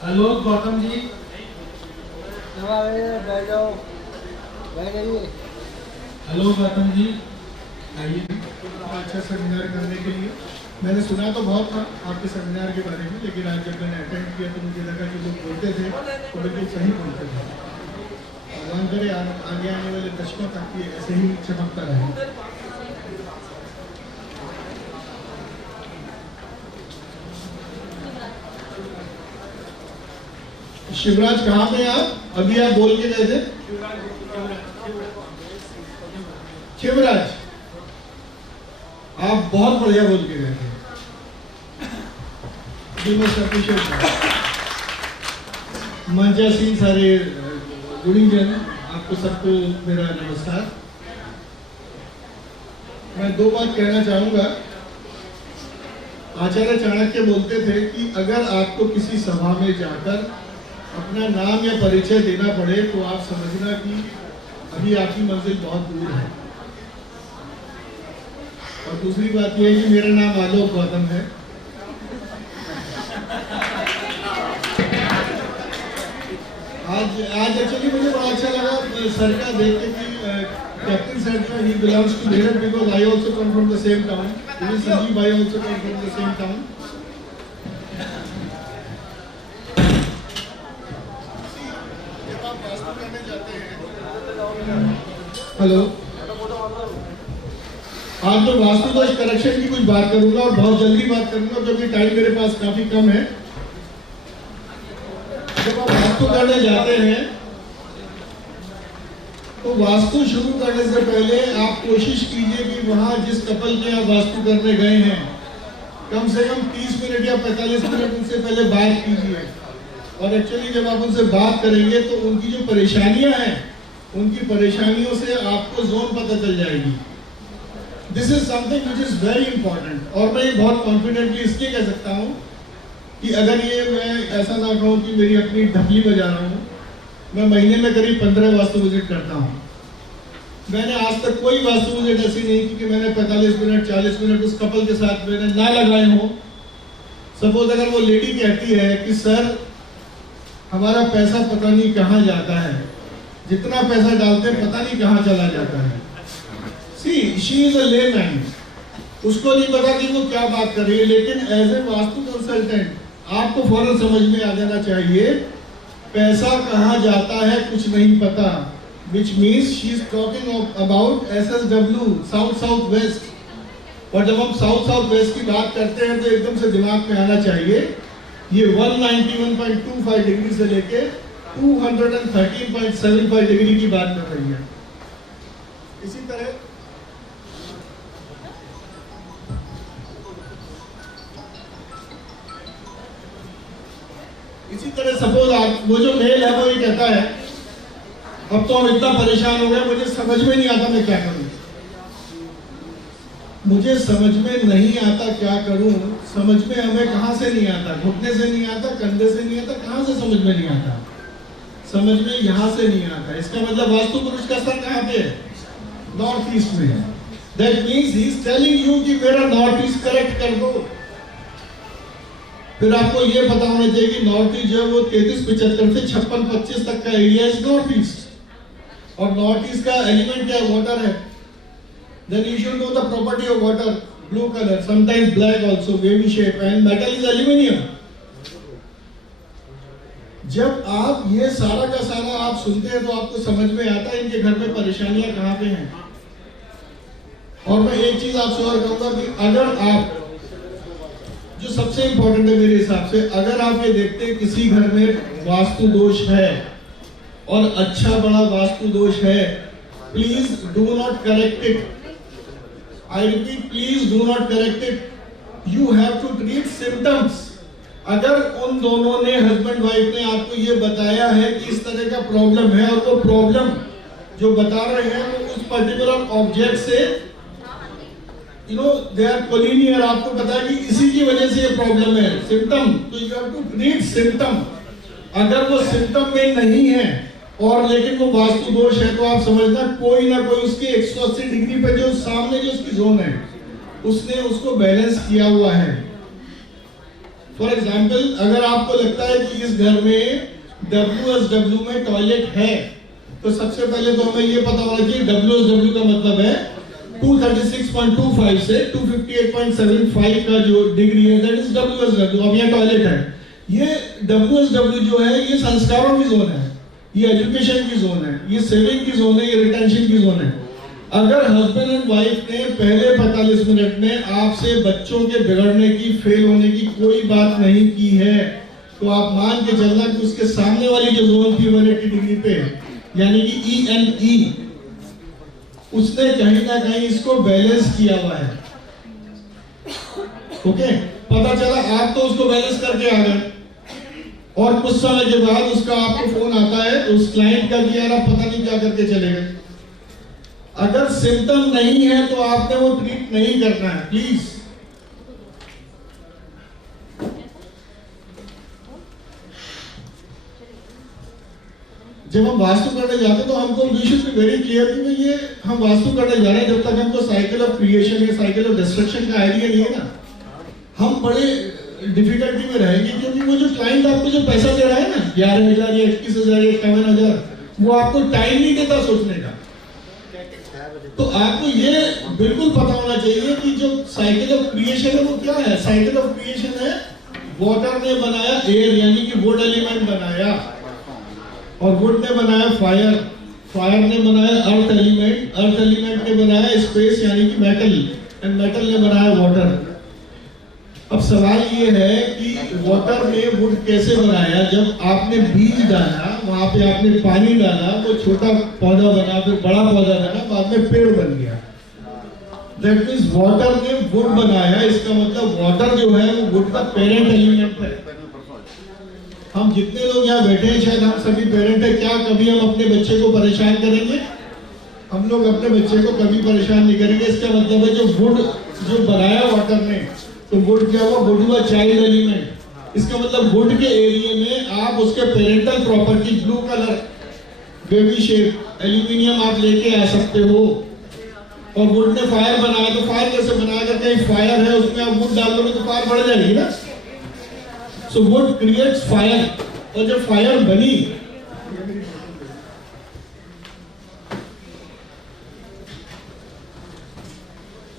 Hello Gautam ji. बैठ जाओ, बैठ जाइए। हेलो गौतम जी, आइए। अच्छा सेमिनार करने के लिए मैंने सुना तो बहुत था आपके सेमिनार के बारे में, लेकिन आज जब मैंने अटेंड किया तो मुझे लगा कि लोग बोलते थे तो बिल्कुल सही बोलते थे। भगवान करे आगे आने वाले दशकों तक ये ऐसे ही चमकता रहे। शिवराज कहाँ पे आप? अभी आप बोल के गए थे। शिवराज आप बहुत बढ़िया बोल के गए थे। मंचासीन सारे गुणीजन, आपको सबको मेरा नमस्कार। मैं दो बात कहना चाहूंगा। आचार्य चाणक्य बोलते थे कि अगर आपको किसी सभा में जाकर अपना नाम या परिचय देना पड़े तो आप समझना कि अभी आपकी मंजिल बहुत दूर है। और दूसरी बात यह है कि मेरा नाम आलोक गौतम है। आज एक्चुअली मुझे बड़ा अच्छा लगा सर का देख के कि कैप्टन सर ही belongs to Meerut because I also come from the same town. Even Sanjeev भाई also come from the same town. Hello, आज तो वास्तु दोष करेक्शन की कुछ बात करूंगा और बहुत जल्दी बात करूंगा क्योंकि टाइम मेरे पास काफी कम है। जब आप वास्तु करने जाते हैं तो वास्तु शुरू करने से पहले आप कोशिश कीजिए कि वहां जिस कपल के आप वास्तु करने गए हैं कम से कम 30 मिनट या 45 मिनट उनसे पहले बात कीजिए। और एक्चुअली जब आप उनसे बात करेंगे तो उनकी जो परेशानियां हैं उनकी परेशानियों से आपको जोन पता चल जाएगी। This is something which is very important. और मैं बहुत कॉन्फिडेंटली इसलिए कह सकता हूँ कि अगर ये मैं ऐसा ना कहूँ कि मेरी अपनी ढपली बजा रहा हूँ, मैं महीने में करीब 15 वास्तु विजिट करता हूँ। मैंने आज तक कोई वास्तु विजिट ऐसी नहीं की कि मैंने 45 मिनट 40 मिनट उस कपल के साथ मैंने ना लगाए हो। सपोज अगर वो लेडी कहती है कि सर हमारा पैसा पता नहीं कहाँ जाता है, जितना पैसा डालते पता नहीं कहाँ चला जाता है। सी शी इज अ लेमैन, उसको नहीं पता कि वो क्या बात कर रही है, लेकिन एज ए वास्तु कंसल्टेंट आपको फौरन समझ में आ जाना चाहिए पैसा कहाँ जाता है कुछ नहीं पता। Which means she is talking about SSW south south west. और जब हम साउथ साउथ वेस्ट की बात करते हैं तो एकदम से दिमाग में आना चाहिए ये 191.25 डिग्री से लेके 213.75 डिग्री की बात कर रही है। इसी तरह सपोज आप वो जो मेल है वो ये कहता है अब तो हम इतना परेशान हो गए, मुझे समझ में नहीं आता मैं क्या करूं। मुझे समझ में नहीं आता क्या करूं, समझ में हमें कहां से नहीं आता? घुटने से नहीं आता, कंधे से नहीं आता, कहां से समझ में नहीं आता? समझ में यहां से नहीं आता। इसका मतलब वास्तु पुरुष का स्तर कहां पे है? नॉर्थ ईस्ट में है। That means he is telling you कि मेरा नॉर्थ ईस्ट करेक्ट कर दो। फिर आपको ये पता होना चाहिए कि नॉर्थ ईस्ट जो है वो 33-75 से 56-25 तक का एरिया है नॉर्थ ईस्ट। और नॉर्थ ईस्ट का एलिमेंट क्या है? वाटर है। Then you should know the property of water, blue color, sometimes black also, wavy shape, and metal is aluminium. जब आप ये सारा का सारा आप सुनते हैं तो आपको समझ में आता है इनके घर में परेशानियां कहाँ पे हैं। और मैं एक चीज आपसे और कहूंगा कि अगर आप जो सबसे इंपॉर्टेंट है मेरे हिसाब से, अगर आप ये देखते हैं किसी घर में वास्तु दोष है और अच्छा बड़ा वास्तु दोष है, please do not correct it. I repeat, please do not correct it. You have to treat symptoms. अगर उन दोनों ने हस्बैंड वाइफ ने आपको ये बताया है कि इस तरह का प्रॉब्लम है और वो प्रॉब्लम जो बता रहे हैं वो उस पर्टिकुलर ऑब्जेक्ट से दे आर कोलिनियर, आपको पता है कि इसी की वजह से ये प्रॉब्लम है, सिम्टम, तो you have to treat symptom. अगर वो सिम्टम में नहीं है और लेकिन वो वास्तु दोष है तो आप समझना कोई ना कोई उसके 180 डिग्री पे जो सामने जो उसकी जोन है उसने उसको बैलेंस किया हुआ है। फॉर एग्जाम्पल अगर आपको लगता है कि इस घर में WSW में टॉयलेट है, तो सबसे पहले तो हमें ये पता होना चाहिए WSW का मतलब है 236.25 से 258.75 का जो डिग्री है, दैट इज WSW। अब यहाँ टॉयलेट है, ये WSW जो है ये संस्कारों की जोन है, ये एजुकेशन की जोन है, ये सेविंग की जोन है, ये रिटेंशन की जोन है। अगर हस्बैंड एंड वाइफ ने पहले 45 मिनट में आपसे बच्चों के बिगड़ने की, फेल होने की कोई बात नहीं की है, तो आप मान के चलना कि उसके सामने वाली जो जोन थी 180 डिग्री पे, यानी कि ENE, उसने कहीं ना कहीं इसको बैलेंस किया हुआ है। ओके, पता चला आप तो उसको बैलेंस करके आ गए, और कुछ समय के बाद उसका आपको फोन आता है उस क्लाइंट का कि यार आप पता नहीं क्या करके चले गए। अगर सिम्टम नहीं है तो आपने वो ट्रीट नहीं करना है, प्लीज। जब हम वास्तु करने जाते तो हमको we should be very clear कि ये हम वास्तु करने जा रहे हैं, जब तक हमको साइकिल ऑफ क्रिएशन या साइकिल ऑफ डिस्ट्रक्शन का आइडिया नहीं है ना, हम बड़े डिफिकल्टी में रहेंगे। क्योंकि वो जो क्लाइंट आपको जो पैसा दे रहा है ना 11,000 या 21,000 या 51,000, वो आपको टाइम नहीं देता सोचने का। तो आपको ये बिल्कुल पता होना चाहिए कि जो साइकिल ऑफ क्रिएशन है वो क्या है। साइकिल ऑफ क्रिएशन है वाटर ने बनाया एयर, यानी कि वुड एलिमेंट बनाया, और वुड ने बनाया फायर, फायर ने बनाया अर्थ एलिमेंट, अर्थ एलिमेंट ने बनाया स्पेस यानी कि मेटल, एंड मेटल ने बनाया वाटर। अब सवाल ये है कि वाटर ने वुड कैसे बनाया। जब आपने बीज डाला, वहां पे आपने पानी डाला, वो छोटा पौधा बना, फिर बड़ा पौधा बना, बाद में पेड़ बन गया। दैट मींस वाटर ने वुड बनाया। इसका मतलब वाटर जो है वो वुड का पेरेंट एलिमेंट है। हम जितने लोग यहाँ बैठे हैं शायद हम सभी पेरेंट हैं। क्या कभी हम अपने बच्चे को परेशान करेंगे? हम लोग अपने बच्चे को कभी परेशान नहीं करेंगे। इसका मतलब है जो वुड जो बनाया वाटर ने, तो वुड क्या हुआ? वुड हुआ चाइल्ड एलिमेंट। इसका मतलब वुड के एरिया में आप उसके parental property, blue colour, baby shape, aluminium आप लेके आ सकते हो। और वुड ने फायर बनाया, तो फायर कैसे बनाया? अगर कहीं फायर है उसमें आप वुड डाल दोगे तो फायर बढ़ जाएगी ना। सो वुड क्रिएट्स फायर, और जब फायर बनी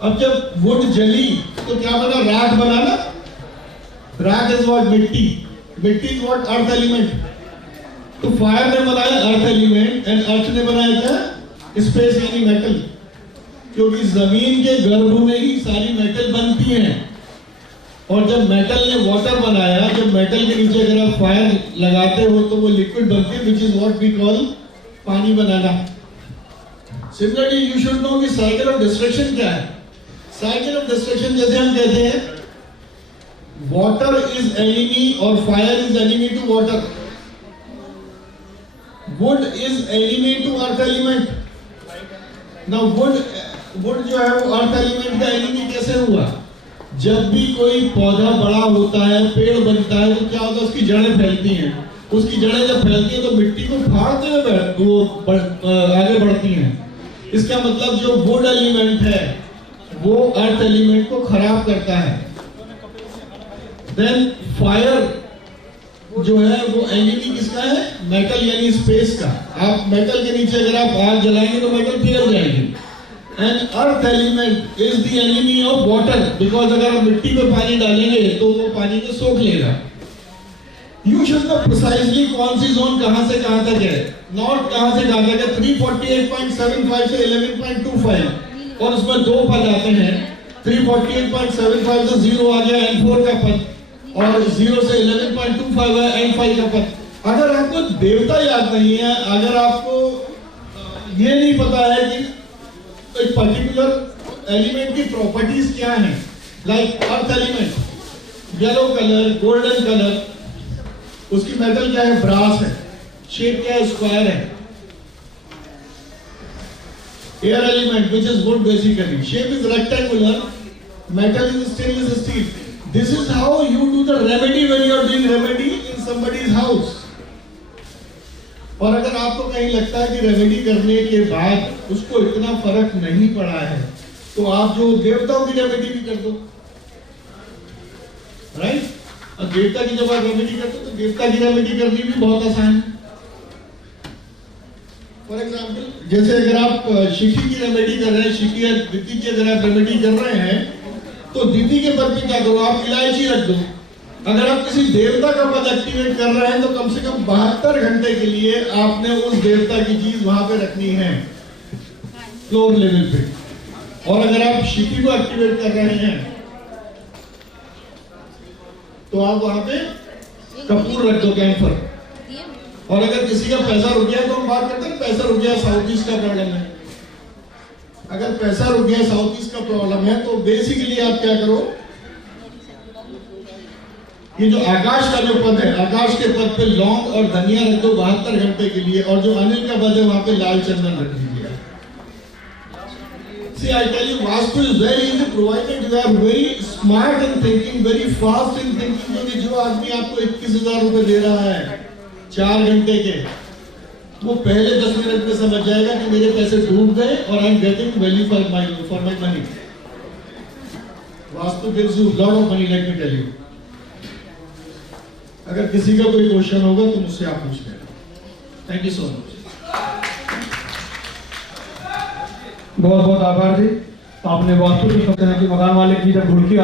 अब जब वुड जली तो क्या बना? राख बना ना। राख इज व्हाट? मिट्टी। मिट्टी इज व्हाट? Earth element. तो फायर ने बनाया अर्थ एलिमेंट, एंड अर्थ ने बनाया क्या? स्पेस यानी मेटल। क्योंकि जमीन के गर्भ में ही सारी मेटल बनती हैं। और जब मेटल ने वाटर बनाया, जब मेटल के नीचे अगर आप फायर लगाते हो तो वो लिक्विड बनती है, which is what we call पानी बनाना। सिमिलरली यू शुड नो कि साइकिल ऑफ डिस्ट्रक्शन क्या है। साइकिल ऑफ डिस्ट्रक्शन जैसे हम कहते हैं वाटर इज एनिमी और fire is enemy to water, wood is enemy to earth element. Now wood जो है वो अर्थ एलिमेंट का एनिमी कैसे हुआ? जब भी कोई पौधा बड़ा होता है, पेड़ बनता है, तो क्या होता है? उसकी जड़ें फैलती हैं। उसकी जड़ें जब फैलती हैं तो मिट्टी को फाड़ते हुए वो आगे बढ़ती हैं। इसका मतलब जो वुड एलिमेंट है वो अर्थ एलिमेंट को खराब करता है। देन फायर जो है वो एनिमी किसका है? मेटल यानी स्पेस का। आप मेटल के नीचे अगर आप आग जलाएंगे तो मेटल पिघल जाएगी। And earth element is the enemy of water, because अगर आप मिट्टी पे पानी डालेंगे तो वो पानी को सोख लेगा। यू शुड नो प्रिसाइजली कौन सी जोन कहां से कहां तक है, नॉट कहां से कहां तक है। 348.75 से 11.25, और उसमें दो पद आते हैं। 348.75 से 0 आ गया N4 का पद, और 0 से 11.25 है N5 का पद। अगर आपको देवता याद नहीं है, अगर आपको ये नहीं पता है कि एक पर्टिकुलर एलिमेंट की प्रॉपर्टीज क्या हैं, like earth element yellow colour, golden colour, उसकी मेटल क्या है? ब्रास है। शेप क्या है? स्क्वायर है। Air element which is wood basically, shape is rectangular, metal is stainless steel. This is how you do the remedy when you are doing remedy in somebody's house. और अगर आपको कहीं लगता है कि रेमेडी करने के बाद उसको इतना फर्क नहीं पड़ा है, तो आप जो देवताओं की रेमेडी भी कर दो, राइट? और देवता की जब आप रेमेडी करते हो तो देवता की रेमेडी करनी भी बहुत आसान है। फॉर एग्जाम्पल जैसे अगर आप शिखी की रेमेडी कर रहे हैं, शिखी या दिति की अगर आप रेमेडी कर रहे हैं तो दिति के पद पे क्या करो, आप इलायची रख दो। अगर आप किसी देवता का पद एक्टिवेट कर रहे हैं तो कम से कम 72 घंटे के लिए आपने उस देवता की चीज वहां पे रखनी है फ्लोर लेवल पे। और अगर आप शिखी को एक्टिवेट कर रहे हैं तो आप वहां पे कपूर रख दो, कैंफर। और अगर किसी का पैसा रुक गया तो हम बात करते हैं पैसा रुक गया, साउथ ईस्ट का प्रॉब्लम है। अगर पैसा रुक गया, साउथ ईस्ट का प्रॉब्लम है, तो बेसिकली आप क्या करो, ये जो आकाश का जो पद है, आकाश के पद पे लौंग और धनिया रख दो 72 घंटे के लिए। और जो अनिल का पद है वहां पे लाल चंदन रख दीजिए। See, I tell you, Vastu is very easy provided you are very smart in thinking, very fast in thinking। क्योंकि जो आदमी आपको 21,000 रुपए दे रहा है 4 घंटे के, वो पहले 10 मिनट में समझ जाएगा कि मेरे पैसे डूब गए और I am getting value for my money. Vastu gives you lot of money, let me tell you. अगर किसी का कोई क्वेश्चन होगा तो मुझसे आप पूछ लेना। Thank you so much. बहुत बहुत आभार जी। आपने वास्तु की मकान मालिक की जब घुड़की